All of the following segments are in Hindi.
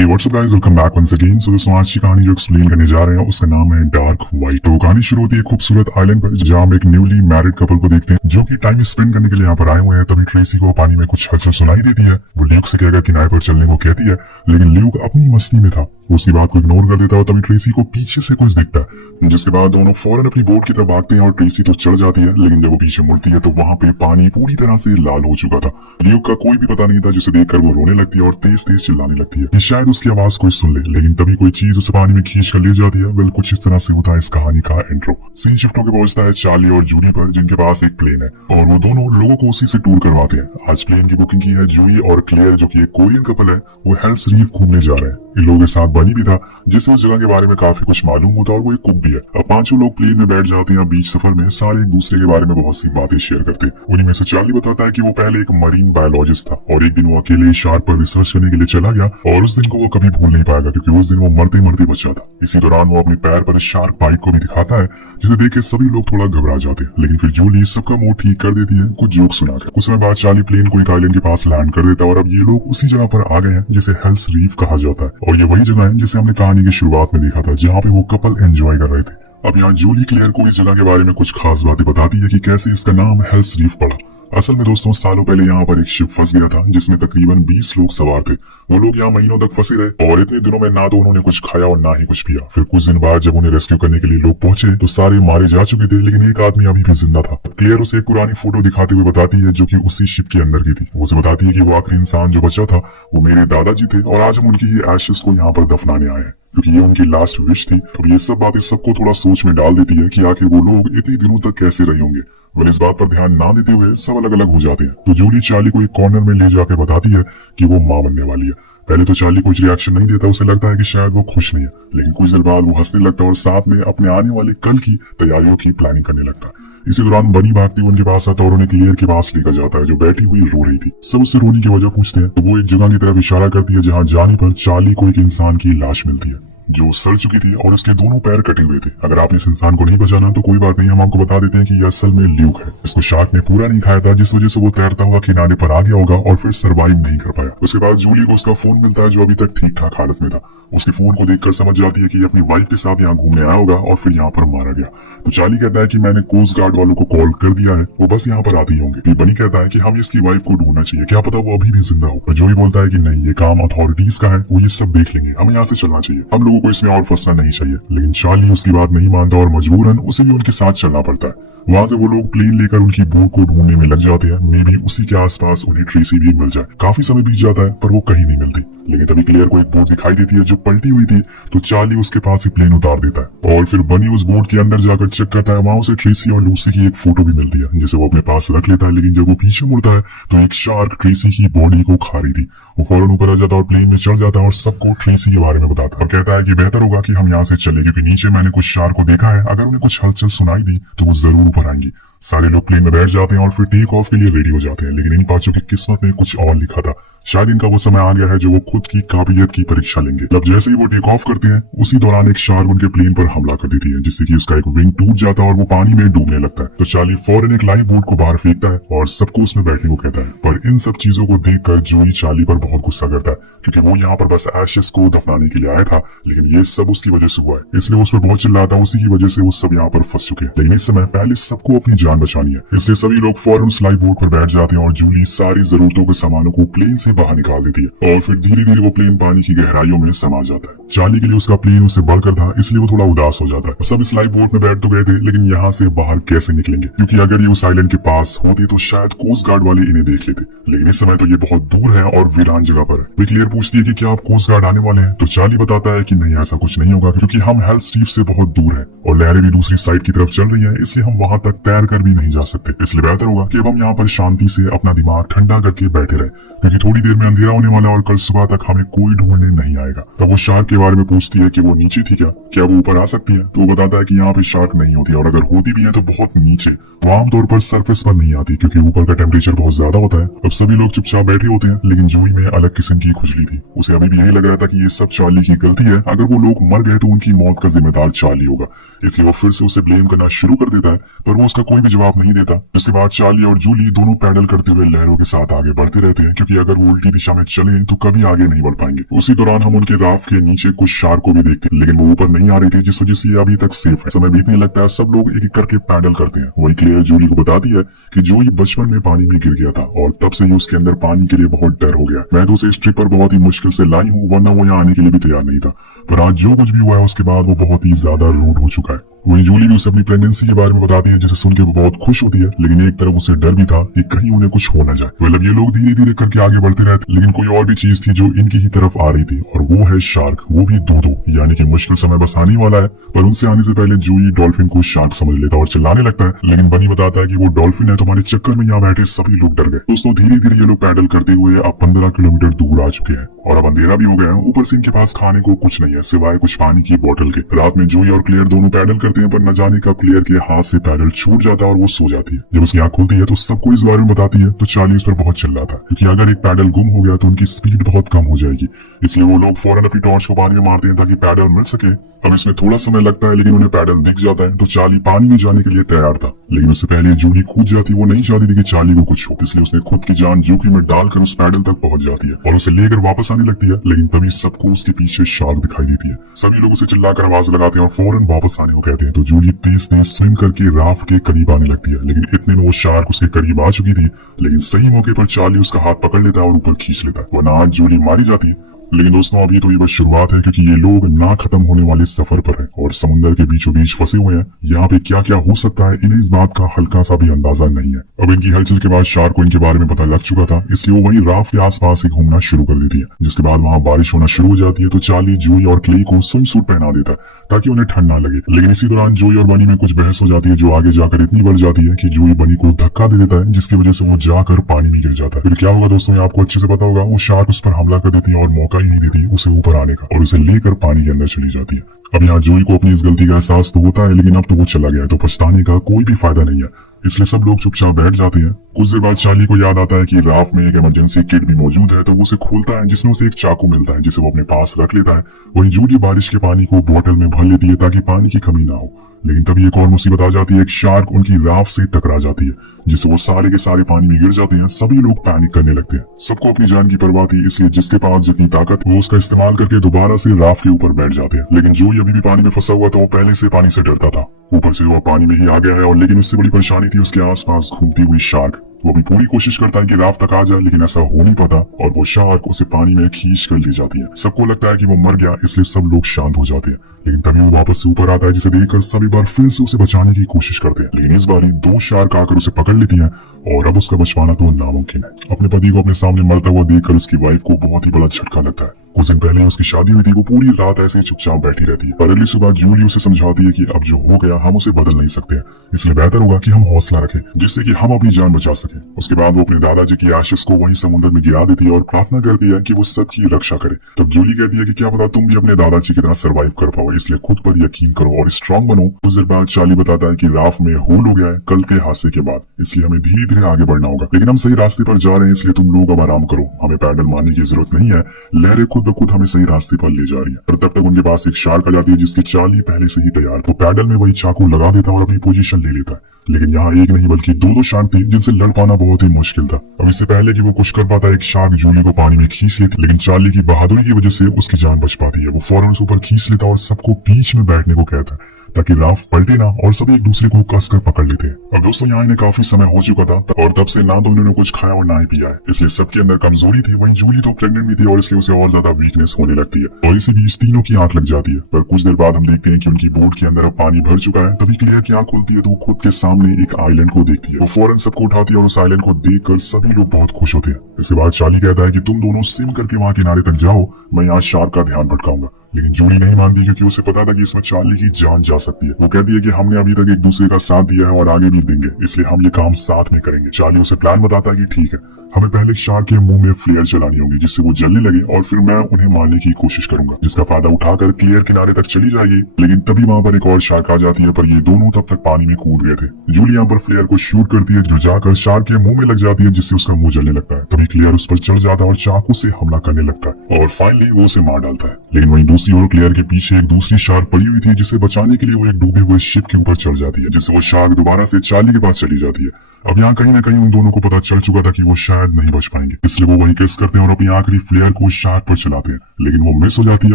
हे whatsapp guys, welcome back once again. So दोस्तों, आज की कहानी जो एक्सप्लेन करने जा रहे हैं उसका नाम है डार्क व्हाइट। तो कहानी शुरू होती है खूबसूरत आइलैंड पर, जहां हम एक न्यूली मैरिड कपल को देखते हैं जो कि टाइम स्पेंड करने के लिए यहाँ पर आए हुए हैं। तभी ट्रेसी को पानी में कुछ हलचल सुनाई देती है। वो ल्यूक से कहकर किनारे पर चलने को कहती है, लेकिन ल्यूक अपनी मस्ती में था, वो उसकी बात को इग्नोर कर देता है। तभी ट्रेसी को पीछे से कुछ दिखता है, जिसके बाद दोनों फौरन अपनी बोट की तरफ भागते हैं और ट्रेसी तो चढ़ जाती है। लेकिन जब वो पीछे मुड़ती है तो वहां पे पानी पूरी तरह से लाल हो चुका था। ल्यूक का कोई भी पता नहीं था, जिसे देखकर वो रोने लगती है और तेज तेज चिल्लाने लगती है कि शायद उसकी आवाज कोई सुन ले। लेकिन तभी कोई चीज उसे पानी में खींच कर ले जाती है। वेल, कुछ इस तरह से होता है इस कहानी का इंट्रो। सीन शिफ्ट होकर पहुंचता है चार्ली और जूली पर, जिनके पास एक प्लेन है और वो दोनों लोगों को उसी से टूर करवाते हैं। आज प्लेन की बुकिंग की है जूही और क्लेयर, जो कि एक कोरियन कपल है। वो हेल्स रीफ घूमने जा रहे हैं। इन लोगों के साथ बनी भी था, जिससे उस जगह के बारे में काफी कुछ मालूम होता है और वो एक कुक भी है। अब पांचों लोग प्लेन में बैठ जाते हैं। बीच सफर में सारे एक दूसरे के बारे में बहुत सी बातें शेयर करते हैं। उन्हीं में से चार्ली बताता है कि वो पहले एक मरीन बायोलॉजिस्ट था और एक दिन वो अकेले शार्क पर रिसर्च करने के लिए चला गया और उस दिन को वो कभी भूल नहीं पाएगा, क्योंकि उस दिन वो मरते मरते बचा था। इसी दौरान वो अपने पैर पर शार्क बाइट को भी दिखाता है, जिसे देख के सभी लोग थोड़ा घबरा जाते हैं। लेकिन फिर जूली सबका मूड ठीक कर देती है कुछ जोक सुनाकर। कुछ समय बाद चार्ली प्लेन को एक आइलैंड के पास लैंड कर देता है और अब ये लोग उसी जगह पर आ गए हैं जिसे हेल्स रीफ कहा जाता है। और ये वही जगह है जिसे हमने कहानी की शुरुआत में देखा था, जहाँ पे वो कपल एंजॉय कर रहे थे। अब यहाँ जूली क्लेयर को इस जगह के बारे में कुछ खास बातें बताती है कि कैसे इसका नाम हेल्स रीफ पड़ा। असल में दोस्तों, सालों पहले यहाँ पर एक शिप फंस गया था, जिसमें तकरीबन 20 लोग सवार थे। वो लोग यहाँ महीनों तक फंसे रहे और इतने दिनों में ना तो उन्होंने कुछ खाया और ना ही कुछ पिया। फिर कुछ दिन बाद जब उन्हें रेस्क्यू करने के लिए लोग पहुंचे तो सारे मारे जा चुके थे, लेकिन एक आदमी अभी भी जिंदा था। क्लियर उसे एक पुरानी फोटो दिखाते हुए बताती है, जो कि उसी शिप के अंदर की थी। वो उसे बताती है कि वो आखिरी इंसान जो बचा था वो मेरे दादाजी थे और आज हम उनकी ये एशेस को यहाँ पर दफनाने आए हैं, क्योंकि ये उनकी लास्ट विश थी। अब ये सब बातें सबको थोड़ा सोच में डाल देती है कि आखिर वो लोग इतने दिनों तक कैसे रहे होंगे। वह इस बात पर ध्यान ना देते हुए सब अलग अलग हो जाते हैं। तो जूली चार्ली को एक कॉर्नर में ले जाकर बताती है कि वो माँ बनने वाली है। पहले तो चार्ली कुछ रिएक्शन नहीं देता, उसे लगता है कि शायद वो खुश नहीं है। लेकिन कुछ देर बाद वो हंसने लगता है और साथ में अपने आने वाले कल की तैयारियों की प्लानिंग करने लगता है। इसी दौरान बनी भागती उनके पास आता है और उन्हें क्लियर के पास लेकर जाता है, जो बैठी हुई रो रही थी। सब उससे रोने की वजह पूछते हैं तो वो एक जगह की तरफ इशारा करती है, जहाँ जाने पर चार्ली को एक इंसान की लाश मिलती है जो सड़ चुकी थी और उसके दोनों पैर कटे हुए थे। अगर आपने इस इंसान को नहीं बचाना तो कोई बात नहीं, हम आपको बता देते हैं कि ये असल में ल्यूक है। इसको शार्क ने पूरा नहीं खाया था, जिस वजह से वो तैरता हुआ किनारे पर आ गया होगा और फिर सरवाइव नहीं कर पाया। उसके बाद जूली को उसका फोन मिलता है, जो अभी तक ठीक ठाक हालत में था। उसके फोन को देखकर समझ जाती है कि ये अपनी वाइफ के साथ यहाँ घूमने आया होगा और फिर यहाँ पर मारा गया। तो चार्ली कहता है कि मैंने कोस्ट गार्ड वालों को कॉल कर दिया है, वो बस यहाँ पर आते ही होंगे। फिर बनी कहता है कि हम इसकी वाइफ को ढूंढना चाहिए, क्या पता वो अभी भी जिंदा हो। और जोई बोलता है कि नहीं, ये काम अथॉरिटीज का है, वो ये सब देख लेंगे, हमें यहाँ से चलना चाहिए, हम लोगों को इसमें और फंसना नहीं चाहिए। लेकिन चार्ली उसकी बात नहीं मानता और मजबूरन उसे भी उनके साथ चलना पड़ता है। वहां से वो लोग प्लेन लेकर उनकी बोट को ढूंढने में लग जाते हैं। मे भी उसी के आसपास उन्हें ट्रेसी भी मिल जाए। काफी समय बीत जाता है पर वो कहीं नहीं मिलती। लेकिन तभी क्लियर को एक बोट दिखाई देती है जो पलटी हुई थी। तो चार्ली उसके पास ही प्लेन उतार देता है और फिर बनी उस बोट के अंदर जाकर चेक करता है। वहां उसे ट्रेसी और लूसी की एक फोटो भी मिलती है, जिसे वो अपने पास रख लेता है। लेकिन जब वो पीछे मुड़ता है तो एक शार्क ट्रेसी की बॉडी को खा रही थी। वो फौरन ऊपर आ जाता है और प्लेन में चढ़ जाता है और सबको ट्रेसी के बारे में बताता है और कहता है कि बेहतर होगा कि हम यहाँ से चले, क्योंकि नीचे मैंने कुछ शार्क को देखा है, अगर उन्हें कुछ हलचल सुनाई दी तो वो जरूर ऊपर आएंगी। सारे लोग प्लेन में बैठ जाते हैं और फिर टेक ऑफ के लिए रेडी हो जाते हैं। लेकिन इन पांचों की किस्मत में कुछ और लिखा था। शायद इनका वो समय आ गया है जो वो खुद की काबिलियत की परीक्षा लेंगे। जब जैसे ही वो टेक ऑफ करते हैं उसी दौरान एक शार्क उनके प्लेन पर हमला कर देती है, जिससे कि उसका एक विंग टूट जाता है और वो पानी में डूबने लगता है। तो चार्ली फौरन एक लाइफ बोट को बाहर फेंकता है और सबको उसमें बैठने को कहता है। पर इन सब चीजों को देखकर जोई चार्ली पर बहुत गुस्सा करता है, क्योंकि वो यहाँ पर बस एशेस को दफनाने के लिए आया था। लेकिन ये सब उसकी वजह से हुआ है, इसलिए वो उस पर बहुत चिल्लाता है। उसी की वजह से वो सब यहाँ पर फंस चुके हैं। लेकिन इस समय पहले सबको अपनी जान बचानी है, इसलिए सभी लोग फौरन उस लाइफ बोट पर बैठ जाते हैं और जूली सारी जरूरतों के सामानों को प्लेन से बाहर निकाल देती है और फिर धीरे धीरे वो प्लेन पानी की गहराइयों में समा जाता है। चार्ली के लिए उसका प्लेन उससे बढ़कर था, इसलिए वो थोड़ा उदास हो जाता है। सब इस लाइफ बोट में बैठ तो गए थे, लेकिन यहाँ से बाहर कैसे निकलेंगे, क्योंकि अगर ये उस आइलैंड के पास होते तो शायद कोस्ट गार्ड वाले इन्हें देख लेते। लेकिन इस समय तो ये बहुत दूर है और वीरान जगह पर है। वे क्लियर पूछती है कि क्या आप कोस्ट गार्ड आने वाले हैं? तो चार्ली बताता है कि नहीं, ऐसा कुछ नहीं होगा, क्योंकि हम हेल्स रीफ से बहुत दूर है और लहरें भी दूसरी साइड की तरफ चल रही है, इसलिए हम वहां तक तैर कर भी नहीं जा सकते। इसलिए बेहतर होगा कि अब हम यहाँ पर शांति से अपना दिमाग ठंडा करके बैठे रहे, क्योंकि थोड़ी देर में अंधेरा होने वाला है और कल सुबह तक हमें कोई ढूंढने नहीं आएगा। तब वो शार्क के बारे में पूछती है कि वो नीचे थी क्या वो ऊपर आ सकती है? तो वो बताता है कि यहाँ पे शार्क नहीं होती और अगर होती भी है तो बहुत नीचे, वो आमतौर पर सरफेस पर नहीं आती, क्योंकि ऊपर का टेम्परेचर बहुत ज्यादा होता है। अब सभी लोग चुपचाप बैठे होते हैं, लेकिन जूही में अलग किस्म की खुजली थी। उसे अभी भी यही लग रहा था कि ये सब चार्ली की गलती है। अगर वो लोग मर गए तो उनकी मौत का जिम्मेदार चार्ली होगा, इसलिए वो फिर से उसे ब्लेम करना शुरू कर देता है। पर वो उसका कोई भी जवाब नहीं देता। जिसके बाद चार्ली और जूली दोनों पैडल करते हुए लहरों के साथ आगे बढ़ते रहते हैं, क्योंकि अगर वो उल्टी दिशा में चले तो कभी आगे नहीं बढ़ पाएंगे। उसी दौरान हम उनके राफ्ट के नीचे कुछ शार्क को भी देखते हैं, लेकिन वो ऊपर नहीं आ रही थी, जिस वजह से ये अभी तक सेफ है। समय बीतने लगता है, सब लोग एक एक करके पैडल करते हैं। वही क्लेयर जूली को बताती है कि जूली बचपन में पानी में गिर गया था और तब से ही उसके अंदर पानी के लिए बहुत डर हो गया। मैं तो उसे इस ट्रिप पर बहुत ही मुश्किल से लाई हूँ, वरना वो यहाँ आने के लिए भी तैयार नहीं था। पर आज जो कुछ भी हुआ है उसके बाद वो बहुत ही ज्यादा रूड हो चुका है। वहीं जूली भी उसे अपनी प्रेगनेंसी के बारे में बताती है, जिसे सुन के वो बहुत खुश होती है, लेकिन एक तरफ उसे डर भी था कि कहीं उन्हें कुछ हो न जाए। मतलब ये लोग धीरे धीरे करके आगे बढ़ते रहते, लेकिन कोई और भी चीज थी जो इनकी ही तरफ आ रही थी, और वो है शार्क। वो भी दो, यानी कि मुश्किल समय बस आने वाला है। पर उनसे आने से पहले जूली डॉल्फिन को शार्क समझ लेता है और चिल्लाने लगता है, लेकिन बनी बताता है कि वो डॉल्फिन है, तुम्हारे चक्कर में यहाँ बैठे सभी लोग डर गए। दोस्तों धीरे धीरे ये लोग पैडल करते हुए अब 15 किलोमीटर दूर आ चुके हैं और अब अंधेरा भी हो गया है। ऊपर से इनके पास खाने को कुछ नहीं है सिवाय कुछ पानी की बोतल के। रात में जूही और क्लेयर दोनों पैडल करते हैं, पर न जाने कब क्लेयर के हाथ से पैडल छूट जाता है और वो सो जाती है। जब उसकी आंख खुलती है तो सबको इस बारे में बताती है, तो चार्ली उस पर बहुत चिल्लाता है, क्योंकि अगर एक पैडल गुम हो गया तो उनकी स्पीड बहुत कम हो जाएगी। इसलिए वो लोग फौरन अपनी टॉर्च को पानी में मारते हैं ताकि पैडल मिल सके। अब इसमें थोड़ा समय लगता है, लेकिन उन्हें पैडल दिख जाता है। तो चार्ली पानी में जाने के लिए तैयार था, लेकिन उससे पहले जूली कूद जाती। वो नहीं चाहती थी कि चार्ली को कुछ हो, इसलिए उसने खुद की जान जोखिम में डालकर उस पैडल तक पहुंच जाती है और उसे लेकर वापस आने लगती है। लेकिन तभी सबको उसके पीछे शार्क दिखाई देती है। सभी लोग उसे चिल्लाकर आवाज लगाते हैं और फौरन वापस आने को कहते हैं। तो जूली तेज तेज स्विम करके राफ्ट के करीब आने लगती है, लेकिन इतने में वो शार्क उसके करीब आ चुकी थी। लेकिन सही मौके पर चार्ली उसका हाथ पकड़ लेता है और ऊपर खींच लेता है, वरना आज जूली मारी जाती है। लेकिन दोस्तों अभी तो ये बस शुरुआत है, क्योंकि ये लोग ना खत्म होने वाले सफर पर हैं और समुद्र के बीचों बीच फंसे हुए हैं। यहाँ पे क्या क्या हो सकता है इन्हें इस बात का हल्का सा भी अंदाजा नहीं है। अब इनकी हलचल के बाद शार्क को इनके बारे में पता लग चुका था, इसलिए वो वहीं राफ्ट के आसपास ही घूमना शुरू कर देती है। जिसके बाद वहाँ बारिश होना शुरू हो जाती है। तो चार्ली जूही और क्ले को स्विम सूट पहना देता है ताकि उन्हें ठंड ना लगे। लेकिन इसी दौरान जूही और बनी में कुछ बहस हो जाती है, जो आगे जाकर इतनी बढ़ जाती है कि जूही बनी को धक्का दे देता है, जिसकी वजह से वो जाकर पानी में गिर जाता है। फिर क्या होगा दोस्तों, ये आपको अच्छे से पता होगा। वो शार्क उस पर हमला कर देती है और मौका ही नहीं देती उसे ऊपर आने का, और उसे लेकर पानी के अंदर चली जाती है। अब यहाँ जूही को अपनी इस गलती का एहसास तो होता है, लेकिन अब तो वो चला गया है, तो पछताने का कोई भी फायदा नहीं है। इसलिए सब लोग चुपचाप बैठ जाते हैं। कुछ देर बाद चार्ली को याद आता है कि राफ्ट में एक इमरजेंसी किट भी मौजूद है, तो वो उसे खोलता है, जिसमें उसे एक चाकू मिलता है, जिसे वो अपने पास रख लेता है। वहीं जूली बारिश के पानी को बोतल में भर लेती है ताकि पानी की कमी ना हो। लेकिन तभी एक और मुसीबत आ जाती है। एक शार्क उनकी राफ्ट से टकरा जाती है, जिससे वो सारे के सारे पानी में गिर जाते हैं। सभी लोग पैनिक करने लगते हैं। सबको अपनी जान की परवाह थी, इसलिए जिसके पास जितनी ताकत वो उसका इस्तेमाल करके दोबारा से राफ्ट के ऊपर बैठ जाते हैं। लेकिन जूही अभी भी पानी में फंसा हुआ था, वो पहले से पानी से डरता था। ऊपर से वो पानी में ही आ गया है, और लेकिन उससे बड़ी परेशानी थी उसके आसपास घूमती हुई शार्क। वो भी पूरी कोशिश करता है कि राफ्ट तक आ जाए, लेकिन ऐसा हो नहीं पाता और वो शार्क उसे पानी में खींच कर ले जाती है। सबको लगता है कि वो मर गया, इसलिए सब लोग शांत हो जाते हैं। लेकिन तभी वो वापस से ऊपर आता है, जिसे देखकर सभी बार फिर से उसे बचाने की कोशिश करते हैं। लेकिन इस बार 2 शार्क आकर उसे पकड़ लेती हैं और अब उसका बच पाना तो नामुमकिन है। अपने पति को अपने सामने मरता हुआ देखकर उसकी वाइफ को बहुत ही बड़ा झटका लगता है। कुछ दिन पहले उसकी शादी हुई थी, वो पूरी रात ऐसे चुपचाप बैठी रहती है। पर अगली सुबह जूली उसे समझाती है कि अब जो हो गया हम उसे बदल नहीं सकते हैं, इसलिए बेहतर होगा कि हम हौसला रखें, जिससे कि हम अपनी जान बचा सकें। उसके बाद वो अपने दादाजी की आशीष को वहीं समुद्र में गिरा देती है और प्रार्थना करती है कि वो सबकी रक्षा करे। तब जूली कहती है कि क्या पता तुम भी अपने दादाजी की तरह सर्वाइव कर पाओ, इसलिए खुद पर यकीन करो और स्ट्रांग बनो। कुछ देर बाद चार्ली बताता है कि राफ्ट में होल हो गया है कल के हादसे के बाद, इसलिए हमें धीरे धीरे आगे बढ़ना होगा। लेकिन हम सही रास्ते पर जा रहे हैं, इसलिए तुम लोग अब आराम करो, हमें पैडल मारने की जरूरत नहीं है। लहरें खुद ब खुद हमें सही रास्ते पर ले जा रही है। पर तब तक उनके पास एक शार्क आ जाती है, जिसकी चार्ली पहले से ही तैयार। तो पैडल में वही चाकू लगा देता है और अपनी पोजीशन ले लेता है। लेकिन यहाँ एक नहीं बल्कि 2 शार्क थे, जिनसे लड़ पाना बहुत ही मुश्किल था। अब इससे पहले कि वो कुछ कर पाता, एक शार्क जूली को पानी में खींच लेती, लेकिन चार्ली की बहादुरी की वजह से उसकी जान बच पाती है। वो फौरन उस ऊपर खींच लेता और सबको बीच में बैठने को कहता है ताकि राफ्ट पलटे ना और सभी एक दूसरे को कसकर पकड़ लेते हैं। अब दोस्तों यहाँ इन्हें काफी समय हो चुका था और तब से ना तो इन्होंने कुछ खाया और ना ही पिया है, इसलिए सबके अंदर कमजोरी थी। वहीं जूली तो प्रेग्नेंट भी थी और इसलिए उसे और ज्यादा वीकनेस होने लगती है और इसी बीच तीनों की आंख लग जाती है। पर कुछ देर बाद हम देखते हैं कि उनकी बोट के अंदर अब पानी भर चुका है। तभी क्लियर की आंख खुलती है तो वो खुद के सामने एक आइलैंड को देखती है। वो फौरन सबको उठाती है और उस आइलैंड को देखकर सभी लोग बहुत खुश होते हैं। इसके बाद चार्ली कहता है कि तुम दोनों स्विम करके वहाँ किनारे तक जाओ, मैं यहाँ शार्क का ध्यान भटकाऊंगा। लेकिन जूली नहीं मानती, क्योंकि उसे पता था कि इसमें चार्ली की जान जा सकती है। वो कहती है कि हमने अभी तक एक दूसरे का साथ दिया है और आगे भी देंगे, इसलिए हम ये काम साथ में करेंगे। चार्ली उसे प्लान बताता है कि ठीक है, हमें पहले शार्क के मुंह में फ्लेयर चलानी होगी, जिससे वो जलने लगे और फिर मैं उन्हें मारने की कोशिश करूंगा, जिसका फायदा उठाकर क्लियर किनारे तक चली जाएगी। लेकिन तभी वहाँ पर एक और शार्क आ जाती है, पर ये दोनों तब तक पानी में कूद गए थे। जूली यहाँ पर फ्लेयर को शूट करती है, जो जाकर शार्क के मुंह में लग जाती है, जिससे उसका मुंह जलने लगता है। तभी क्लियर उस पर चढ़ जाता है और चाकू से हमला करने लगता है और फाइनली वो उसे मार डालता है। लेकिन वहीं दूसरी ओर क्लियर के पीछे एक दूसरी शार्क पड़ी हुई थी, जिसे बचाने के लिए वो एक डूबे हुए शिप के ऊपर चढ़ जाती है, जिससे वो शार्क दोबारा से चार्ली के पास चली जाती है। अब यहाँ कहीं ना कहीं उन दोनों को पता चल चुका था कि वो शायद नहीं बच पाएंगे, इसलिए वो वही केस करते हैं और अपनी आखिरी फ्लेयर को शार्क पर चलाते हैं, लेकिन वो मिस हो जाती है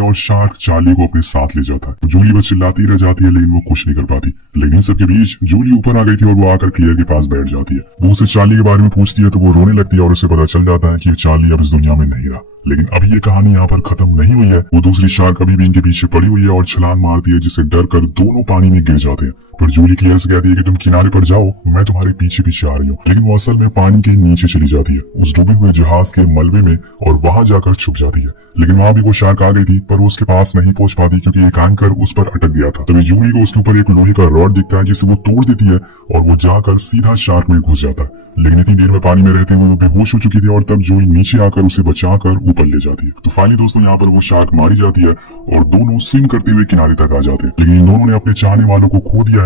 और शार्क चार्ली को अपने साथ ले जाता है। जूली बस चिल्लाती रह जाती है लेकिन वो कुछ नहीं कर पाती। लेकिन इन सबके बीच जूली ऊपर आ गई थी और वो आकर क्लियर के पास बैठ जाती है। वो उसे चार्ली के बारे में पूछती है तो वो रोने लगती है और उसे पता चल जाता है कि चार्ली अब इस दुनिया में नहीं रहा। लेकिन अभी ये कहानी यहाँ पर खत्म नहीं हुई है। वो दूसरी शार्क अभी भी इनके पीछे पड़ी हुई है और छलांग मारती है, जिससे डर कर दोनों पानी में गिर जाते हैं। पर जूली क्लियर से कहती है कि तुम किनारे पर जाओ, मैं तुम्हारे पीछे पीछे आ रही हूँ। लेकिन वो असल में पानी के नीचे चली जाती है, उस डूबे हुए जहाज के मलबे में, और वहां जाकर छुप जाती है। लेकिन वहां भी वो शार्क आ गई थी, पर वो उसके पास नहीं पहुंच पाती क्योंकि एक एंकर उस पर अटक गया था। तभी जूली को उसके ऊपर एक लोहे का रॉड दिखता है, जिसे वो तोड़ देती है और वो जाकर सीधा शार्क में घुस जाता है। लेकिन इतनी देर में पानी में रहते हुए वो बेहोश हो चुकी थी और तब जूली नीचे आकर उसे बचाकर ऊपर ले जाती है। तो फाइनली दोस्तों यहाँ पर वो शार्क मारी जाती है और दोनों स्विम करते हुए किनारे तक आ जाते हैं। लेकिन इन दोनों ने अपने चाहने वालों को खो दिया है